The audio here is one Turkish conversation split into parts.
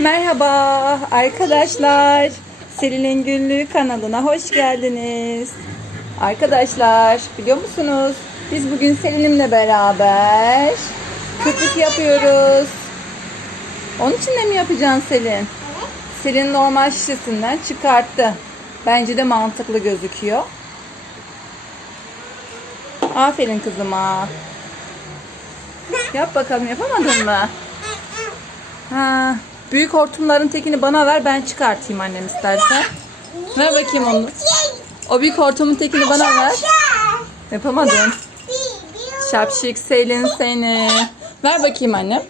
Merhaba arkadaşlar. Selin'in Günlüğü kanalına hoş geldiniz. Arkadaşlar biliyor musunuz? Biz bugün Selin'imle beraber köpük yapıyoruz. Onun için de mi yapacaksın Selin? Selin normal şişesinden çıkarttı. Bence de mantıklı gözüküyor. Aferin kızıma. Yap bakalım yapamadın mı? Ha, büyük hortumların tekini bana ver ben çıkartayım annem istersen. Ver bakayım onu. O büyük hortumun tekini bana ver. Yapamadın. Şapşik Selin seni. Ver bakayım annem.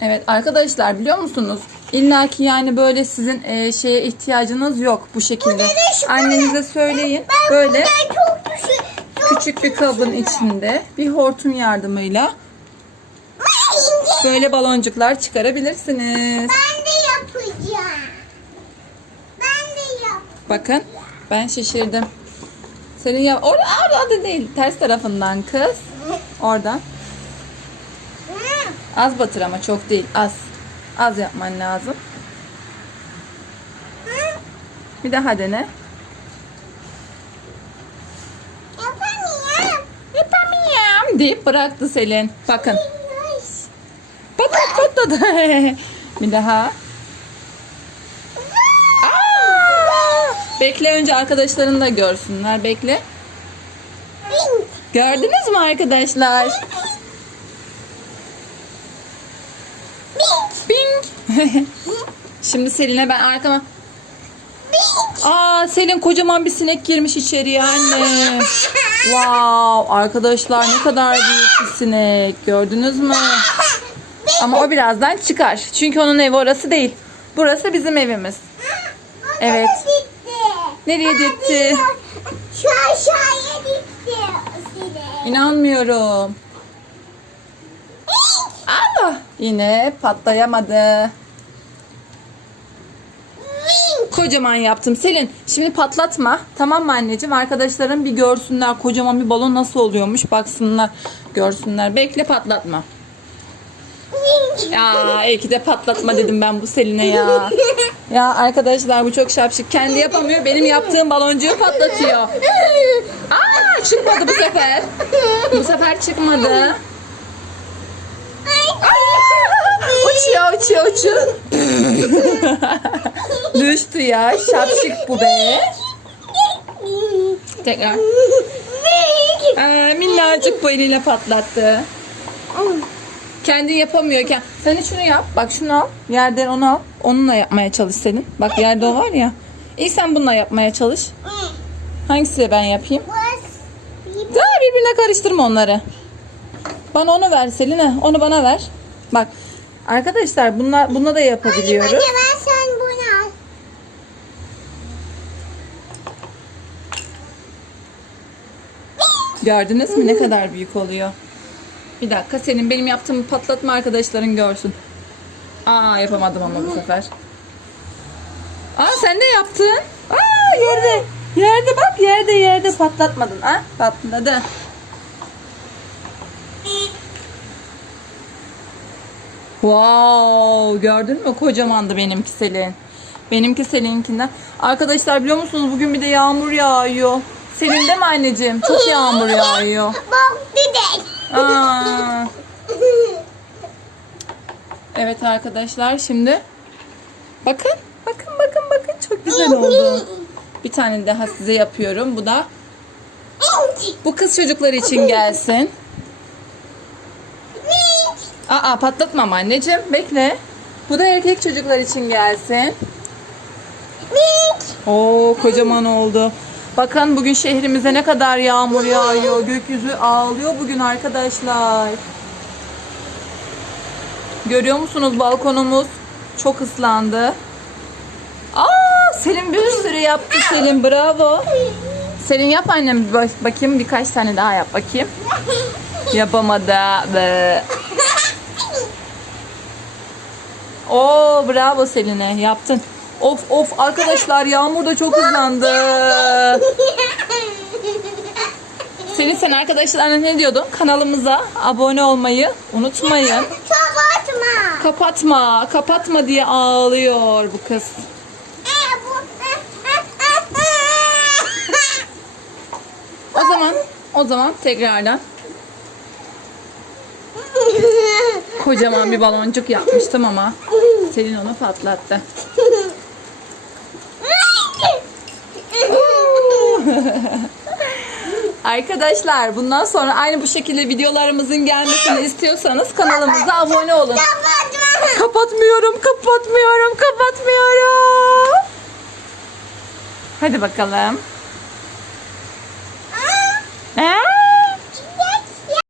Evet arkadaşlar biliyor musunuz? İlla ki yani böyle sizin e, şeye ihtiyacınız yok bu şekilde. Annenize söyleyin. Böyle küçük bir kabın içinde bir hortum yardımıyla böyle baloncuklar çıkarabilirsiniz. Ben de yapacağım. Ben de yap. Bakın ben şişirdim. Senin ya orada orada değil ters tarafından kız. Oradan. Az batır ama çok değil az. Az yapman lazım. Bir daha dene. Yapamıyorum. Yapamıyorum deyip bıraktı Selin. Bakın. Patladı. bir daha. Bekle önce arkadaşların da görsünler. Bekle. Gördünüz mü arkadaşlar? Bing. Şimdi Selin'e ben arkama... Aa Selin kocaman bir sinek girmiş içeriye anne. Wow arkadaşlar ne kadar büyük bir sinek. Gördünüz mü? Ama o birazdan çıkar. Çünkü onun evi orası değil. Burası bizim evimiz. Evet. Nereye gitti? Şu aşağıya gitti. İnanmıyorum. Aa, yine patlayamadı. Kocaman yaptım. Selin şimdi patlatma. Tamam mı anneciğim? Arkadaşlarım bir görsünler kocaman bir balon nasıl oluyormuş. Baksınlar görsünler. Bekle patlatma. Ya iyi ki de patlatma dedim ben bu Selin'e ya. Ya arkadaşlar bu çok şapşık. Kendi yapamıyor. Benim yaptığım baloncuğu patlatıyor. Aa çıkmadı bu sefer. Bu sefer çıkmadı. Uçuyor uçuyor uçuyor. Düştü ya. Şapşık bu be. Tekrar. Aa, minnacık bu eliyle patlattı. Kendi yapamıyorken. Sen de şunu yap. Bak şunu al. Yerden onu al. Onunla yapmaya çalış senin. Bak yerde o var ya. İyi sen bununla yapmaya çalış. Hangisiyle ben yapayım? Daha birbirine karıştırma onları. Bana onu ver Seline. Onu bana ver. Bak. Arkadaşlar bunlar bununla da yapabiliyoruz. ben sen bunu al. Gördünüz mü ne kadar büyük oluyor? Bir dakika senin benim yaptığımı patlatma arkadaşların görsün. Aa yapamadım ama bu sefer. Aa sen de yaptın. Aa yerde. Yerde bak yerde yerde patlatmadın. Ha patladı. Wow gördün mü kocamandı benimki Selin. Benimki Selin'inkinden. Arkadaşlar biliyor musunuz bugün bir de yağmur yağıyor. Selin de mi anneciğim? Çok yağmur yağıyor. Bak bebek. Aa. Evet arkadaşlar şimdi bakın bakın bakın bakın çok güzel oldu. Bir tane daha size yapıyorum. Bu da bu kız çocukları için gelsin. Aa patlatmam anneciğim. Bekle. Bu da erkek çocuklar için gelsin. Oo kocaman oldu. Bakın bugün şehrimize ne kadar yağmur yağıyor. Gökyüzü ağlıyor bugün arkadaşlar. Görüyor musunuz balkonumuz çok ıslandı. Aa Selim bir sürü yaptı Selim bravo. Selin yap annem Bak- bakayım birkaç tane daha yap bakayım. Yapamadı. Be. Oo bravo Selin'e yaptın. Of of arkadaşlar yağmur da çok hızlandı. Selin sen arkadaşlarına ne diyordun? Kanalımıza abone olmayı unutmayın. Çok atma. kapatma. Kapatma diye ağlıyor bu kız. O zaman o zaman tekrardan kocaman bir baloncuk yapmıştım ama Selin onu patlattı. Arkadaşlar bundan sonra aynı bu şekilde videolarımızın gelmesini istiyorsanız kanalımıza abone olun. Kapatmıyorum, kapatmıyorum, kapatmıyorum. Hadi bakalım.